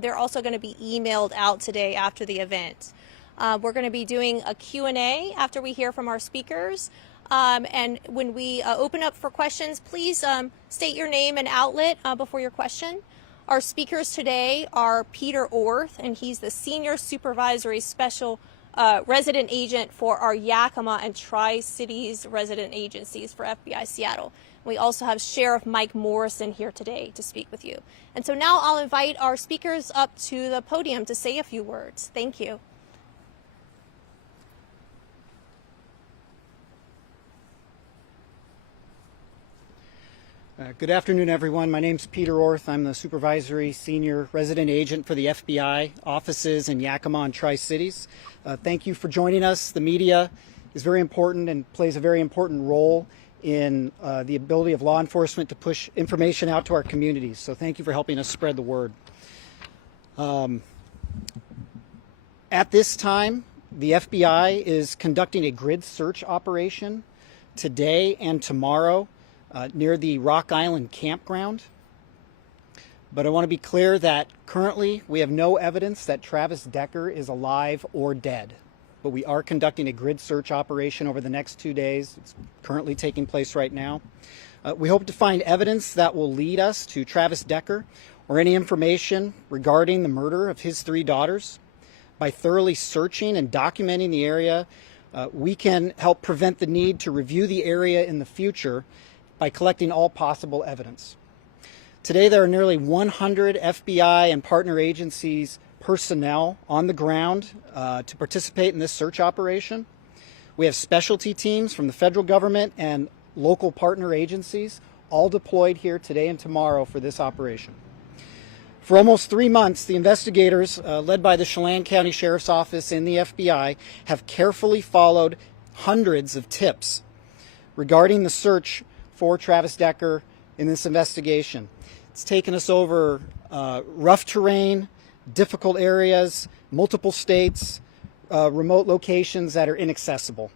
They're also going to be emailed out today after the event. We're going to be doing a Q&A after we hear from our speakers. And when we open up for questions, please state your name and outlet before your question. Our speakers today are Peter Orth, and he's the Senior Supervisory Special Resident Agent for our Yakima and Tri-Cities resident agencies for FBI Seattle. We also have Sheriff Mike Morrison here today to speak with you. And so now I'll invite our speakers up to the podium to say a few words. Thank you. Good afternoon, everyone. My name's Peter Orth. I'm the Supervisory Senior Resident Agent for the FBI offices in Yakima and Tri-Cities. Thank you for joining us. The media is very important and plays a very important role in the ability of law enforcement to push information out to our communities. So thank you for helping us spread the word. At this time, the FBI is conducting a grid search operation today and tomorrow near the Rock Island campground. But I want to be clear that currently we have no evidence that Travis Decker is alive or dead. But we are conducting a grid search operation over the next 2 days. It's currently taking place right now. We hope to find evidence that will lead us to Travis Decker or any information regarding the murder of his 3 daughters. By thoroughly searching and documenting the area, we can help prevent the need to review the area in the future by collecting all possible evidence. Today there are nearly 100 FBI and partner agencies personnel on the ground to participate in this search operation. We have specialty teams from the federal government and local partner agencies all deployed here today and tomorrow for this operation. For almost 3 months, the investigators, led by the Chelan County Sheriff's Office and the FBI, have carefully followed hundreds of tips regarding the search for Travis Decker in this investigation. It's taken us over rough terrain, difficult areas, multiple states, remote locations that are inaccessible.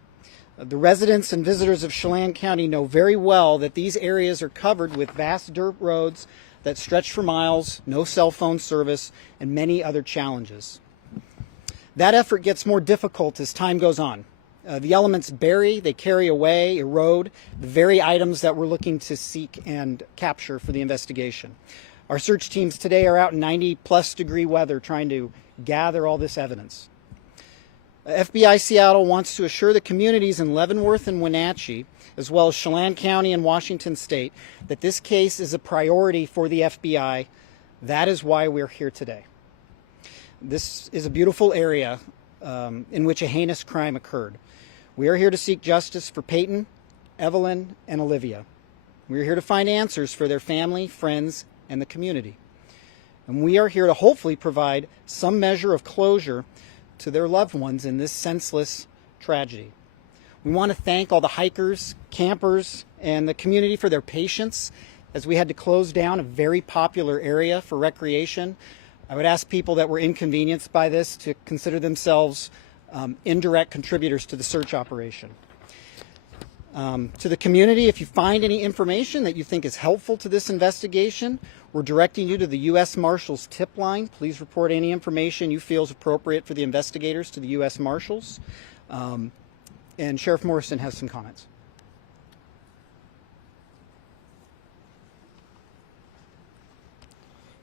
The residents and visitors of Chelan County know very well that these areas are covered with vast dirt roads that stretch for miles, no cell phone service, and many other challenges. That effort gets more difficult as time goes on. The elements bury, they carry away, erode the very items that we're looking to seek and capture for the investigation. Our search teams today are out in 90+ degree weather trying to gather all this evidence. FBI Seattle wants to assure the communities in Leavenworth and Wenatchee, as well as Chelan County and Washington State, that this case is a priority for the FBI. That is why we're here today. This is a beautiful area in which a heinous crime occurred. We are here to seek justice for Peyton, Evelyn, and Olivia. We are here to find answers for their family, friends, and the community. And we are here to hopefully provide some measure of closure to their loved ones in this senseless tragedy. We want to thank all the hikers, campers, and the community for their patience as we had to close down a very popular area for recreation. I would ask people that were inconvenienced by this to consider themselves indirect contributors to the search operation. To the community, if you find any information that you think is helpful to this investigation, we're directing you to the U.S. Marshals tip line. Please report any information you feel is appropriate for the investigators to the U.S. Marshals. And Sheriff Morrison has some comments.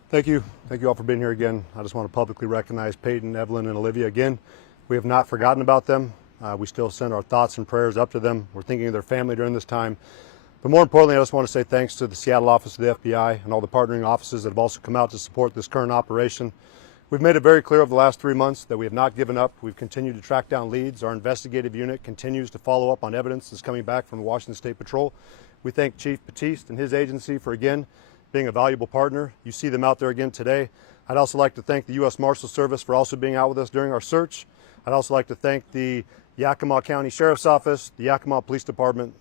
Thank you. Thank you all for being here again. I just want to publicly recognize Peyton, Evelyn, and Olivia again. We have not forgotten about them. We still send our thoughts and prayers up to them. We're thinking of their family during this time. But more importantly, I just want to say thanks to the Seattle office of the FBI and all the partnering offices that have also come out to support this current operation. We've made it very clear over the last 3 months that we have not given up. We've continued to track down leads. Our investigative unit continues to follow up on evidence that's coming back from the Washington State Patrol. We thank Chief Batiste and his agency for, again, being a valuable partner. You see them out there again today. I'd also like to thank the U.S. Marshals Service for also being out with us during our search. I'd also like to thank the Yakima County Sheriff's Office, the Yakima Police Department,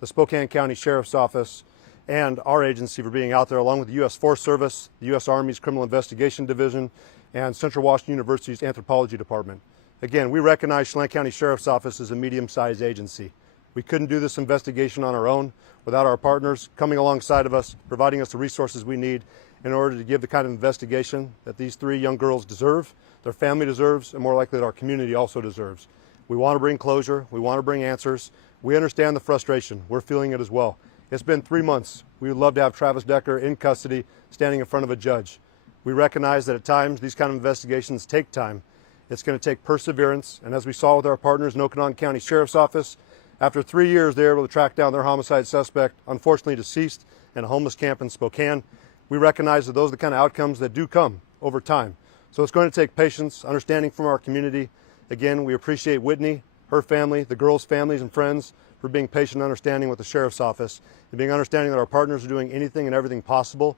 the Spokane County Sheriff's Office, and our agency for being out there, along with the U.S. Forest Service, the U.S. Army's Criminal Investigation Division, and Central Washington University's Anthropology Department. Again, we recognize Chelan County Sheriff's Office as a medium-sized agency. We couldn't do this investigation on our own without our partners coming alongside of us, providing us the resources we need, in order to give the kind of investigation that these 3 young girls deserve, their family deserves, and more likely that our community also deserves. We want to bring closure. We want to bring answers. We understand the frustration. We're feeling it as well. It's been 3 months. We would love to have Travis Decker in custody, standing in front of a judge. We recognize that at times these kind of investigations take time. It's going to take perseverance, and as we saw with our partners in Okanogan County Sheriff's Office, after 3 years they were able to track down their homicide suspect, unfortunately deceased in a homeless camp in Spokane. We recognize that those are the kind of outcomes that do come over time. So it's going to take patience, understanding from our community. Again, we appreciate Whitney, her family, the girls' families and friends for being patient and understanding with the Sheriff's Office, and being understanding that our partners are doing anything and everything possible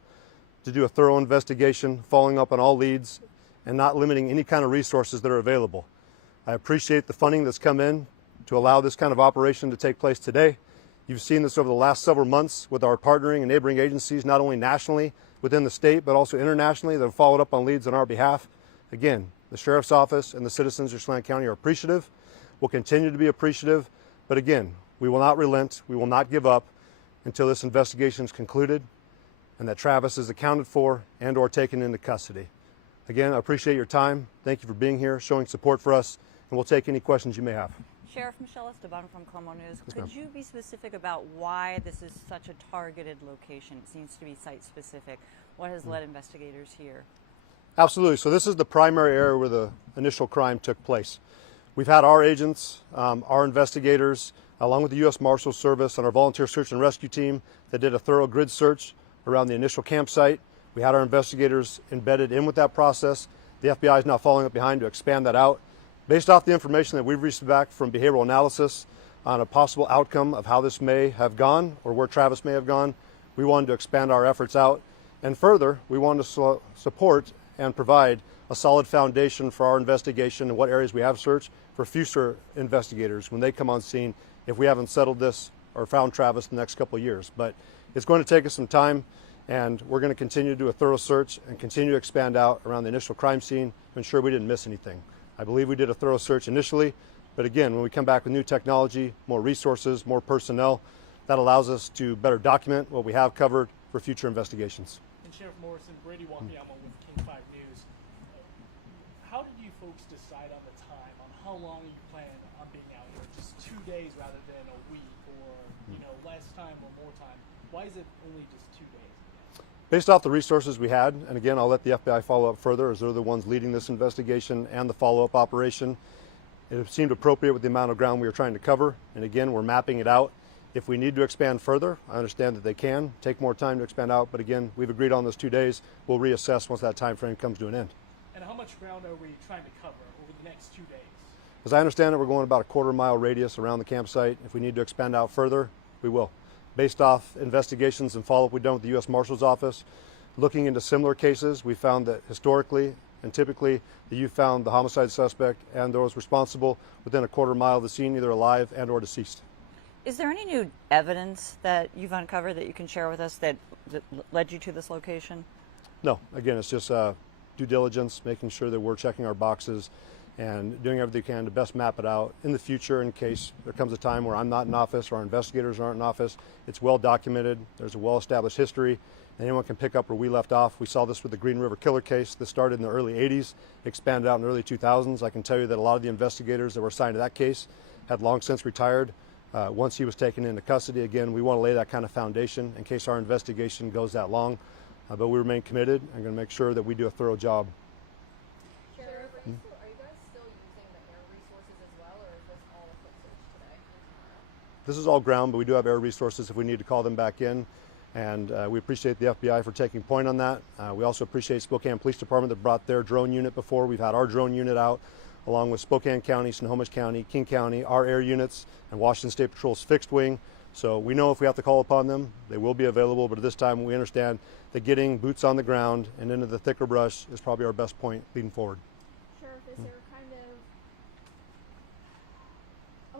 to do a thorough investigation, following up on all leads, and not limiting any kind of resources that are available. I appreciate the funding that's come in to allow this kind of operation to take place today. You've seen this over the last several months with our partnering and neighboring agencies, not only nationally within the state, but also internationally that have followed up on leads on our behalf. Again, the Sheriff's Office and the citizens of Chelan County are appreciative. We'll continue to be appreciative, but again, we will not relent, we will not give up until this investigation is concluded and that Travis is accounted for and or taken into custody. Again, I appreciate your time. Thank you for being here, showing support for us, and we'll take any questions you may have. Sheriff Michelle Esteban from KOMO News. Could you be specific about why this is such a targeted location? It seems to be site-specific. What has led investigators here? Absolutely. So this is the primary area where the initial crime took place. We've had our agents, our investigators, along with the U.S. Marshals Service and our volunteer search and rescue team that did a thorough grid search around the initial campsite. We had our investigators embedded in with that process. The FBI is now following up behind to expand that out. Based off the information that we've received back from behavioral analysis on a possible outcome of how this may have gone or where Travis may have gone, we wanted to expand our efforts out. And further, we wanted to support and provide a solid foundation for our investigation and what areas we have searched for future investigators when they come on scene if we haven't settled this or found Travis in the next couple of years. But it's going to take us some time, and we're going to continue to do a thorough search and continue to expand out around the initial crime scene to ensure we didn't miss anything. I believe we did a thorough search initially, but again, when we come back with new technology, more resources, more personnel, that allows us to better document what we have covered for future investigations. And Sheriff Morrison, Brady Wakayama with King 5 News. How did you folks decide on the time, on how long you plan on being out here? Just 2 days rather than a week, or less time or more time? Why is it only just 2 days? Based off the resources we had, and again, I'll let the FBI follow up further as they're the ones leading this investigation and the follow-up operation. It seemed appropriate with the amount of ground we were trying to cover, and again, we're mapping it out. If we need to expand further, I understand that they can take more time to expand out, but again, we've agreed on those 2 days. We'll reassess once that time frame comes to an end. And how much ground are we trying to cover over the next 2 days? As I understand it, we're going about a quarter-mile radius around the campsite. If we need to expand out further, we will. Based off investigations and follow-up we've done with the U.S. Marshals Office, looking into similar cases, we found that historically and typically that you found the homicide suspect and those responsible within a quarter mile of the scene, either alive and or deceased. Is there any new evidence that you've uncovered that you can share with us that led you to this location? No, again, it's just due diligence, making sure that we're checking our boxes and doing everything we can to best map it out in the future in case there comes a time where I'm not in office or our investigators aren't in office. It's well documented. There's a well-established history. Anyone can pick up where we left off. We saw this with the Green River Killer case. This started in the early 80s, expanded out in the early 2000s. I can tell you that a lot of the investigators that were assigned to that case had long since retired. Once he was taken into custody, again, we want to lay that kind of foundation in case our investigation goes that long. But we remain committed and going to make sure that we do a thorough job. Sheriff, are you guys still using the air resources as well, or is this all a foot search today? This is all ground, but we do have air resources if we need to call them back in. And we appreciate the FBI for taking point on that. We also appreciate Spokane Police Department that brought their drone unit before. We've had our drone unit out, along with Spokane County, Snohomish County, King County, our air units, and Washington State Patrol's fixed wing. So we know if we have to call upon them, they will be available. But at this time, we understand that getting boots on the ground and into the thicker brush is probably our best point leading forward. Sheriff, is there kind of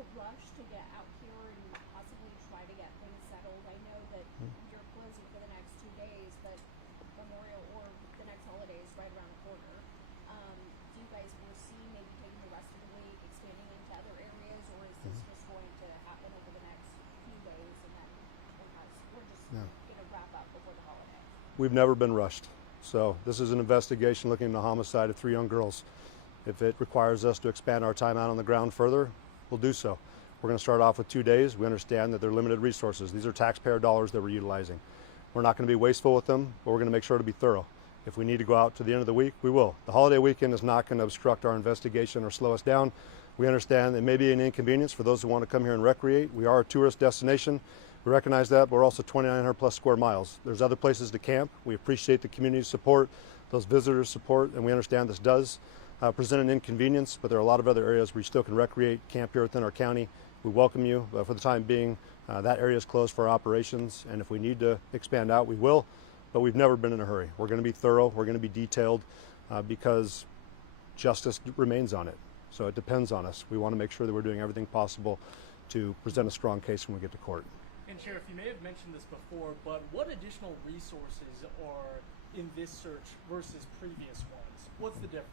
a rush to get out here and possibly try to get things settled? I know that you're closing for the next 2 days, but Memorial or the next holiday is right around the corner. Do you guys foresee maybe taking the rest of the week, expanding into other areas, or is this just going to happen over the next few days and then we're just going to wrap up before the holiday? We've never been rushed. So this is an investigation looking into the homicide of 3 young girls. If it requires us to expand our time out on the ground further, we'll do so. We're going to start off with 2 days. We understand that they're limited resources. These are taxpayer dollars that we're utilizing. We're not going to be wasteful with them, but we're going to make sure to be thorough. If we need to go out to the end of the week, we will. The holiday weekend is not going to obstruct our investigation or slow us down. We understand it may be an inconvenience for those who want to come here and recreate. We are a tourist destination. We recognize that, but we're also 2,900 plus square miles. There's other places to camp. We appreciate the community support, those visitors' support, and we understand this does present an inconvenience, but there are a lot of other areas where you still can recreate, camp here within our county. We welcome you, but for the time being, that area is closed for our operations, and if we need to expand out, we will, but we've never been in a hurry. We're going to be thorough, we're going to be detailed, because justice remains on it. So it depends on us. We want to make sure that we're doing everything possible to present a strong case when we get to court. And Sheriff, you may have mentioned this before, but what additional resources are in this search versus previous ones? What's the difference?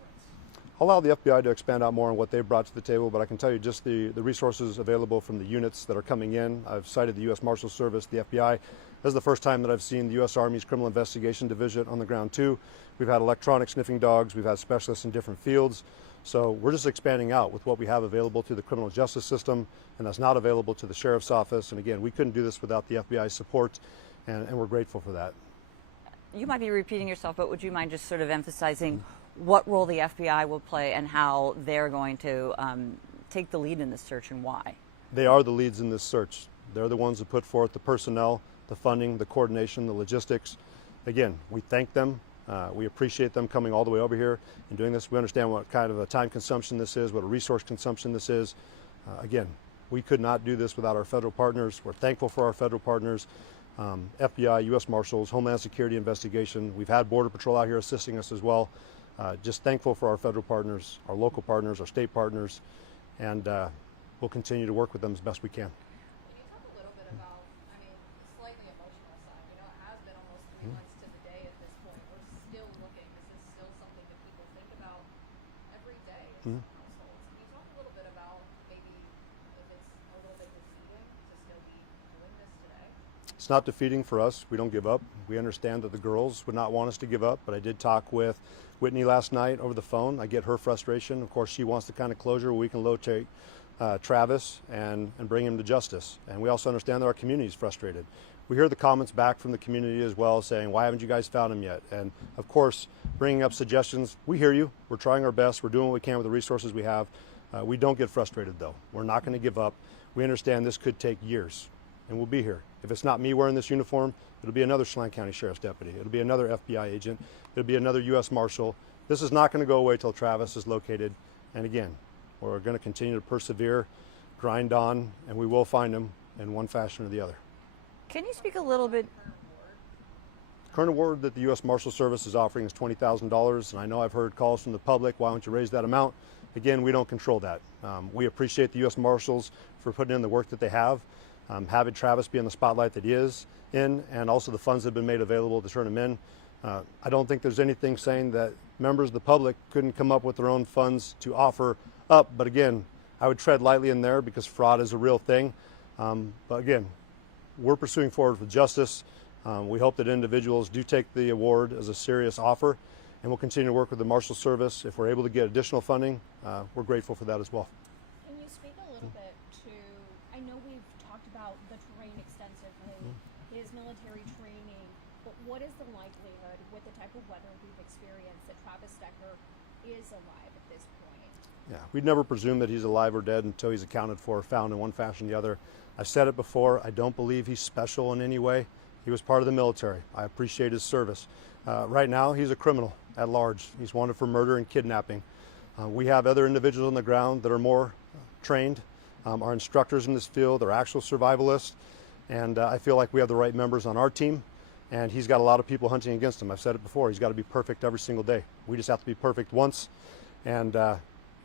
I'll allow the FBI to expand out more on what they've brought to the table, but I can tell you just the resources available from the units that are coming in. I've cited the U.S. Marshals Service, the FBI. This is the first time that I've seen the U.S. Army's Criminal Investigation Division on the ground too. We've had electronic sniffing dogs, we've had specialists in different fields. So we're just expanding out with what we have available to the criminal justice system, and that's not available to the Sheriff's Office. And again, we couldn't do this without the FBI's support, and we're grateful for that. You might be repeating yourself, but would you mind just sort of emphasizing what role the FBI will play and how they're going to take the lead in this search and why? They are the leads in this search. They're the ones that put forth the personnel, the funding, the coordination, the logistics. Again, we thank them. We appreciate them coming all the way over here and doing this. We understand what kind of a time consumption this is, what a resource consumption this is. Again, we could not do this without our federal partners. We're thankful for our federal partners, FBI, U.S. Marshals, Homeland Security Investigation. We've had Border Patrol out here assisting us as well. Just thankful for our federal partners, our local partners, our state partners, and we'll continue to work with them as best we can. Can you talk a little bit about, I mean, the slightly emotional side? You know, it has been almost 3 months to the day at this point. We're still looking. This is still something that people think about every day as households. Can you talk a little bit about maybe if it's a little bit defeating to still be doing this today? It's not defeating for us. We don't give up. We understand that the girls would not want us to give up, but I did talk with Whitney last night over the phone. I get her frustration. Of course, she wants the kind of closure where we can locate Travis and bring him to justice. And we also understand that our community is frustrated. We hear the comments back from the community as well saying, why haven't you guys found him yet? And of course, bringing up suggestions, we hear you. We're trying our best. We're doing what we can with the resources we have. We don't get frustrated though. We're not going to give up. We understand this could take years, and we'll be here. If it's not me wearing this uniform, it'll be another Chelan County Sheriff's deputy. It'll be another FBI agent. It'll be another U.S. Marshal. This is not going to go away till Travis is located. And again, we're going to continue to persevere, grind on, and we will find him in one fashion or the other. Can you speak a little bit? Current award that the U.S. Marshal Service is offering is $20,000, and I know I've heard calls from the public, why don't you raise that amount? Again, we don't control that. We appreciate the U.S. Marshals for putting in the work that they have, having Travis be in the spotlight that he is in, and also the funds that have been made available to turn him in. I don't think there's anything saying that members of the public couldn't come up with their own funds to offer up, but again, I would tread lightly in there because fraud is a real thing. But again, we're pursuing forward with justice. We hope that individuals do take the award as a serious offer, and we'll continue to work with the Marshal Service. If we're able to get additional funding, we're grateful for that as well. Can you speak a little bit to, I know we've talked about the terrain extensively, his military training, but what is the likelihood with the type of weather we've experienced that Travis Decker is alive at this point? Yeah, we'd never presume that he's alive or dead until he's accounted for or found in one fashion or the other. I've said it before, I don't believe he's special in any way. He was part of the military. I appreciate his service. Right now, he's a criminal at large. He's wanted for murder and kidnapping. We have other individuals on the ground that are more trained. Our instructors in this field are actual survivalists, and I feel like we have the right members on our team, and he's got a lot of people hunting against him. I've said it before, he's got to be perfect every single day. We just have to be perfect once, and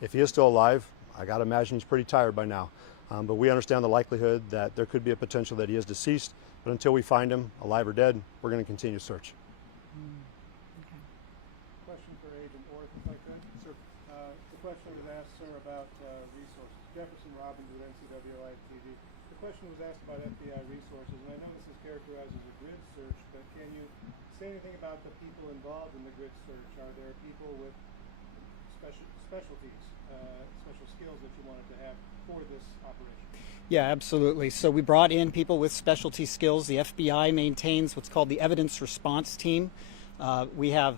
if he is still alive, I got to imagine he's pretty tired by now. But we understand the likelihood that there could be a potential that he is deceased, but until we find him, alive or dead, we're going to continue to search. Question for Agent Orth, if I could. Sure. The question was asked, sir, about resources. Jefferson Robbins with NCWI TV. The question was asked about FBI resources, and I know this is characterized as a grid search, but can you say anything about the people involved in the grid search? Are there people with specialties, special skills that you wanted to have for this operation? Yeah, absolutely. So we brought in people with specialty skills. The FBI maintains what's called the evidence response team. We have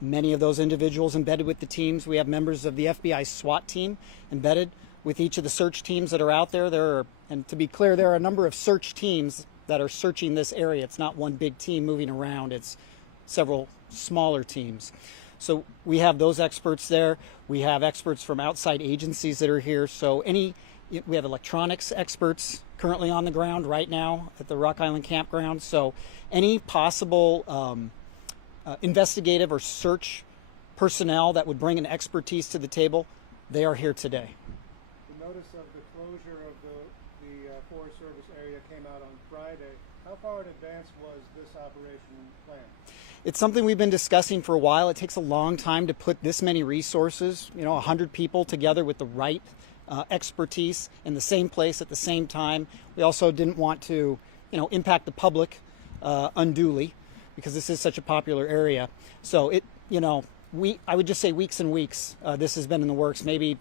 many of those individuals embedded with the teams. We have members of the FBI SWAT team embedded with each of the search teams that are out there. And to be clear, there are a number of search teams that are searching this area. It's not one big team moving around. It's several smaller teams. So we have those experts there. We have experts from outside agencies that are here. So we have electronics experts currently on the ground right now at the Rock Island Campground. So any possible investigative or search personnel that would bring an expertise to the table, they are here today. The notice of the closure of the Forest Service area came out on Friday. How far in advance was this operation planned? It's something we've been discussing for a while. It takes a long time to put this many resources, 100 people together with the right expertise in the same place at the same time. We also didn't want to, impact the public unduly because this is such a popular area. So I would just say weeks and weeks. This has been in the works. Maybe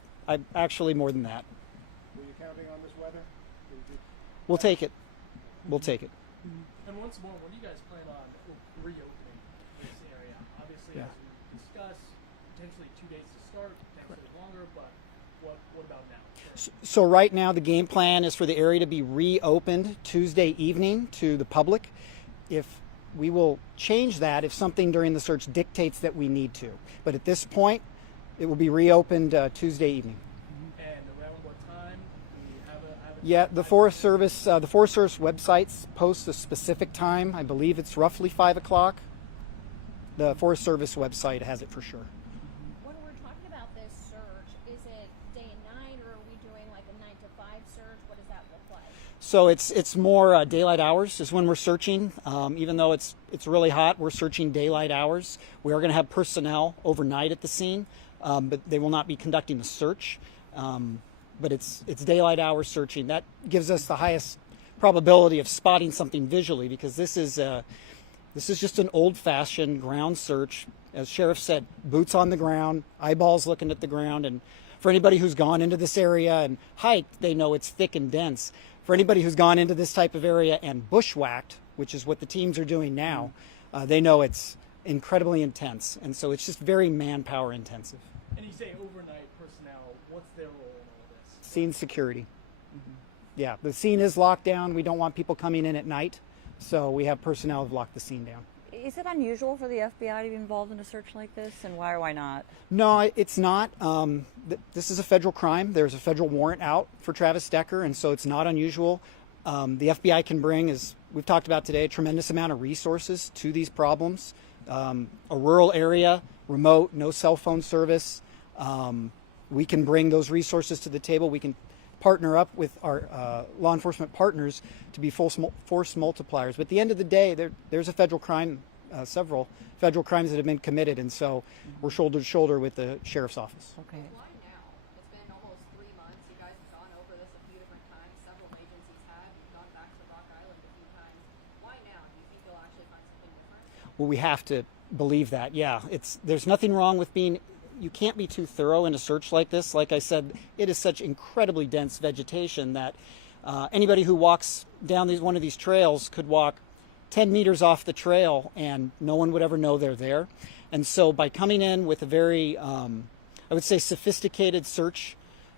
actually more than that. Were you counting on this weather? We'll take it. We'll take it. And once more, when do you guys plan on reopening this area? Obviously, Yeah. as we discussed, potentially 2 days to start, potentially longer, but what about now? So right now the game plan is for the area to be reopened Tuesday evening to the public. If we will change that if something during the search dictates that we need to. But at this point, it will be reopened Tuesday evening. And around what time? Do we have a Yeah, the Forest Service websites post a specific time. I believe it's roughly 5 o'clock. The Forest Service website has it for sure. When we're talking about this search, is it day and night, or are we doing like a 9 to 5 search? What does that look like? So it's more daylight hours is when we're searching. Even though it's really hot, we're searching daylight hours. We are going to have personnel overnight at the scene, but they will not be conducting the search. But it's daylight hours searching. That gives us the highest probability of spotting something visually because this is just an old-fashioned ground search. As Sheriff said, boots on the ground, eyeballs looking at the ground. And for anybody who's gone into this area and hiked, they know it's thick and dense. For anybody who's gone into this type of area and bushwhacked, which is what the teams are doing now, they know it's incredibly intense. And so it's just very manpower intensive. And you say overnight personnel, what's their role in all this? Scene security. Yeah, the scene is locked down. We don't want people coming in at night. So we have personnel who have locked the scene down. Is it unusual for the FBI to be involved in a search like this, and why or why not? No, it's not. This is a federal crime. There's a federal warrant out for Travis Decker, and so it's not unusual. The FBI can bring, as we've talked about today, a tremendous amount of resources to these problems. A rural area, remote, no cell phone service. We can bring those resources to the table. We can partner up with our law enforcement partners to be force multipliers. But at the end of the day, there's a federal crime, several federal crimes that have been committed, and so we're shoulder to shoulder with the sheriff's office. Okay. Why now? It's been almost 3 months. You guys have gone over this a few different times. Several agencies have. You've gone back to Rock Island a few times. Why now? Do you think you'll actually find something different? Well, we have to believe that. Yeah, there's nothing wrong with being. You can't be too thorough in a search like this. Like I said, it is such incredibly dense vegetation that anybody who walks down one of these trails could walk 10 meters off the trail and no one would ever know they're there. And so by coming in with a very, I would say, sophisticated search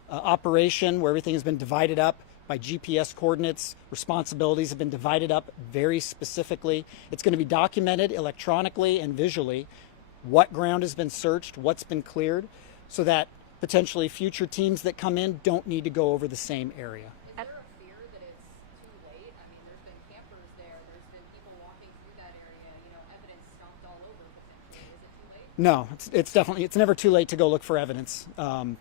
operation where everything has been divided up by GPS coordinates, responsibilities have been divided up very specifically. It's going to be documented electronically and visually what ground has been searched, what's been cleared, so that potentially future teams that come in don't need to go over the same area. Is there a fear that it's too late? I mean, there's been campers there. There's been people walking through that area. Evidence stomped all over potentially. Is it too late? No, it's never too late to go look for evidence.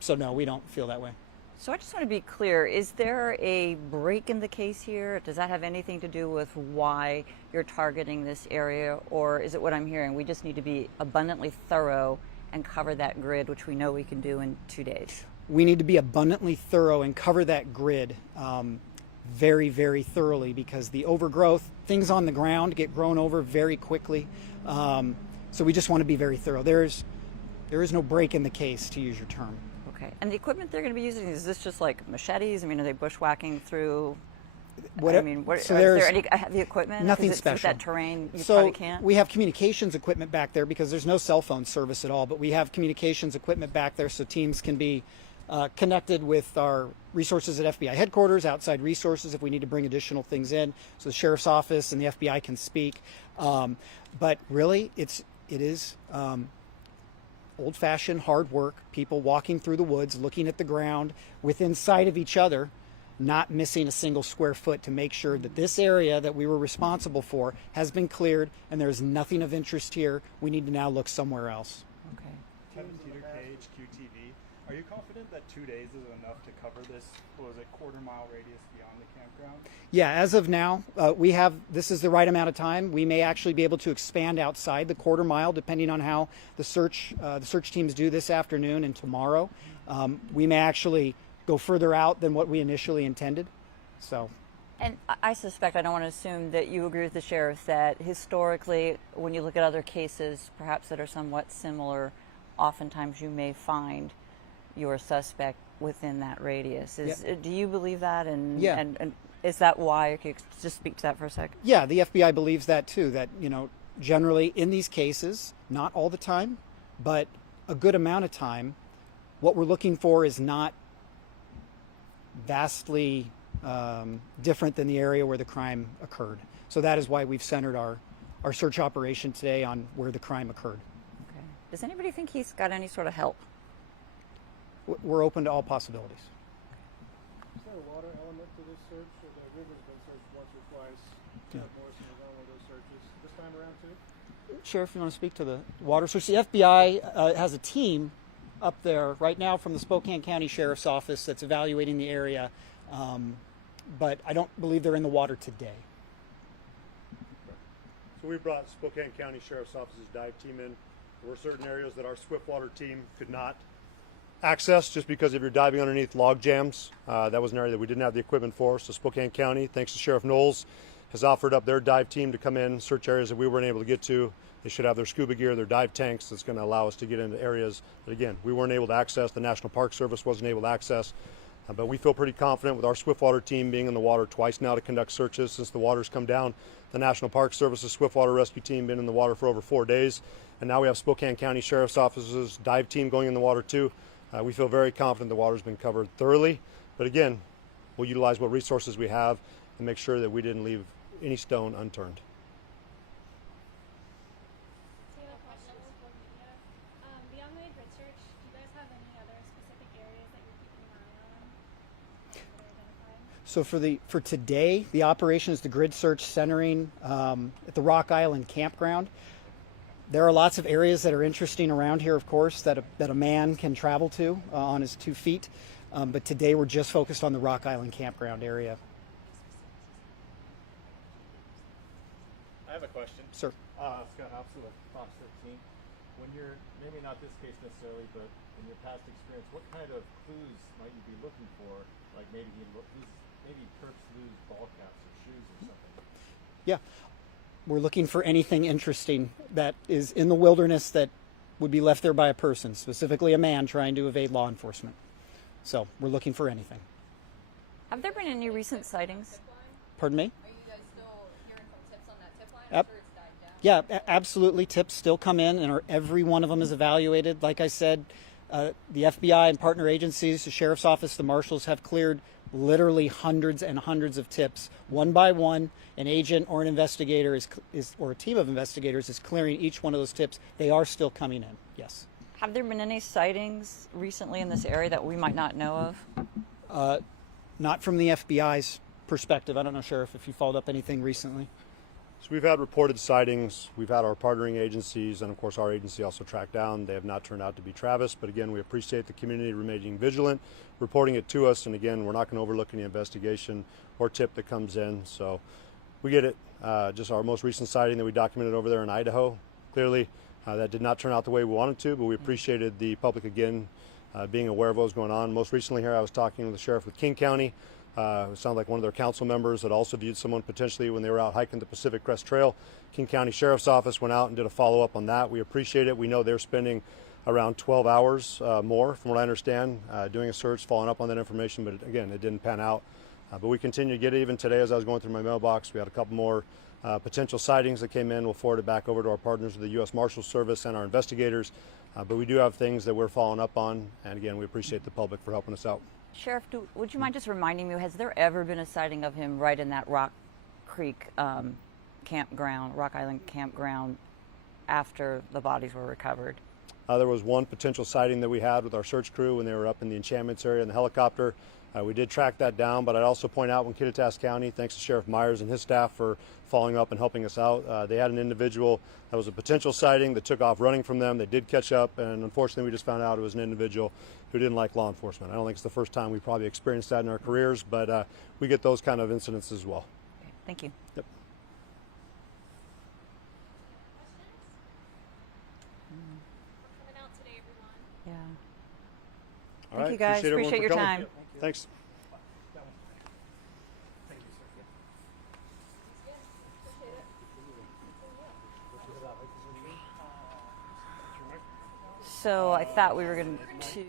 So no, we don't feel that way. So I just want to be clear, is there a break in the case here? Does that have anything to do with why you're targeting this area? Or is it what I'm hearing? We just need to be abundantly thorough and cover that grid, which we know we can do in 2 days? We need to be abundantly thorough and cover that grid very, very thoroughly, because the overgrowth, things on the ground get grown over very quickly. So we just want to be very thorough. There is no break in the case, to use your term. Okay. And the equipment they're going to be using, is this just like machetes? I mean, are they bushwhacking through? What, I mean, so is there any heavy equipment? nothing 'Cause special. With that terrain, you So probably can't. we have communications equipment back there because there's no cell phone service at all, but we have communications equipment back there so teams can be connected with our resources at FBI headquarters, outside resources if we need to bring additional things in, so the sheriff's office and the FBI can speak. But really, it is old-fashioned hard work, people walking through the woods, looking at the ground within sight of each other, not missing a single square foot, to make sure that this area that we were responsible for has been cleared and there's nothing of interest here. We need to now look somewhere else. Okay. Kevin Peter, KHQTV. Are you confident that 2 days is enough to cover this, what was it, quarter-mile radius beyond the campground? Yeah, as of now, this is the right amount of time. We may actually be able to expand outside the quarter mile, depending on how the search teams do this afternoon and tomorrow. We may actually go further out than what we initially intended. So. And I suspect, I don't want to assume that you agree with the sheriff, that historically, when you look at other cases, perhaps that are somewhat similar, oftentimes you may find your suspect within that radius. Do you believe that? And, yeah. And is that why? Can you just speak to that for a second? Yeah, the FBI believes that too, that, generally in these cases, not all the time, but a good amount of time, what we're looking for is not vastly different than the area where the crime occurred. So that is why we've centered our search operation today on where the crime occurred. Okay. Does anybody think he's got any sort of help? We're open to all possibilities. Is there a water element to this search? The river's been searched once or twice. Jeff Morrison was on one of those searches. This time around too? Sheriff, you want to speak to the water search? The FBI has a team up there right now from the Spokane County Sheriff's Office that's evaluating the area, but I don't believe they're in the water today. So we brought Spokane County Sheriff's Office's dive team in. There were certain areas that our Swiftwater team could not access just because if you're diving underneath log jams, that was an area that we didn't have the equipment for. So Spokane County, thanks to Sheriff Knowles, has offered up their dive team to come in, search areas that we weren't able to get to. They should have their scuba gear, their dive tanks that's going to allow us to get into areas that, again, we weren't able to access, the National Park Service wasn't able to access. But we feel pretty confident with our Swiftwater team being in the water twice now to conduct searches since the water's come down. The National Park Service's Swiftwater Rescue Team been in the water for over 4 days. And now we have Spokane County Sheriff's Office's dive team going in the water too. We feel very confident the water's been covered thoroughly. But again, we'll utilize what resources we have and make sure that we didn't leave any stone unturned. Beyond the grid search, do you guys have any other specific areas that you're keeping an eye on that are identified? So for today, the operation is the grid search centering at the Rock Island campground. There are lots of areas that are interesting around here, of course, that a man can travel to on his 2 feet. But today we're just focused on the Rock Island campground area. I have a question. Sir. Scott Hobson with Fox 13. When you're, maybe not this case necessarily, but in your past experience, what kind of clues might you be looking for? Like maybe perps lose ball caps or shoes or something? Yeah. We're looking for anything interesting that is in the wilderness that would be left there by a person, specifically a man trying to evade law enforcement. So we're looking for anything. Have there been any recent sightings? Pardon me? Are you guys still hearing from tips on that tip line? I'm sure it's died down. Yeah, absolutely. Tips still come in, and every one of them is evaluated. Like I said, the FBI and partner agencies, the Sheriff's Office, the Marshals have cleared literally hundreds and hundreds of tips. One by one, an agent or an investigator or a team of investigators is clearing each one of those tips. They are still coming in, yes. Have there been any sightings recently in this area that we might not know of? Not from the FBI's perspective. I don't know, Sheriff, if you followed up anything recently. So we've had reported sightings. We've had our partnering agencies, and of course our agency also tracked down. They have not turned out to be Travis, but again, we appreciate the community remaining vigilant, reporting it to us, and again, we're not going to overlook any investigation or tip that comes in. So we get it. Just our most recent sighting that we documented over there in Idaho. Clearly, That did not turn out the way we wanted to, but we appreciated the public again being aware of what was going on. Most recently here I was talking with the sheriff with King County. It sounded like one of their council members had also viewed someone potentially when they were out hiking the Pacific Crest Trail. King County Sheriff's Office went out and did a follow-up on that. We appreciate it. We know they're spending around 12 hours more, from what I understand, doing a search, following up on that information, but again, it didn't pan out. But we continue to get it. Even today as I was going through my mailbox, we had a couple more potential sightings that came in. We'll forward it back over to our partners, the U.S. Marshals Service and our investigators. But we do have things that we're following up on, and again, we appreciate the public for helping us out. Sheriff, would you mind just reminding me, has there ever been a sighting of him right in that Rock Creek campground, Rock Island campground, after the bodies were recovered? There was one potential sighting that we had with our search crew when they were up in the enchantments area in the helicopter. We did track that down, but I'd also point out when Kittitas County, thanks to Sheriff Myers and his staff for following up and helping us out, they had an individual that was a potential sighting that took off running from them. They did catch up, and unfortunately we just found out it was an individual who didn't like law enforcement. I don't think it's the first time we probably experienced that in our careers, but we get those kind of incidents as well. Okay, thank you. Yep. Coming out today, everyone. Yeah. All Thank right. you guys. Everyone Appreciate for your coming. time. Thanks. Thank you, sir. So I thought we were going to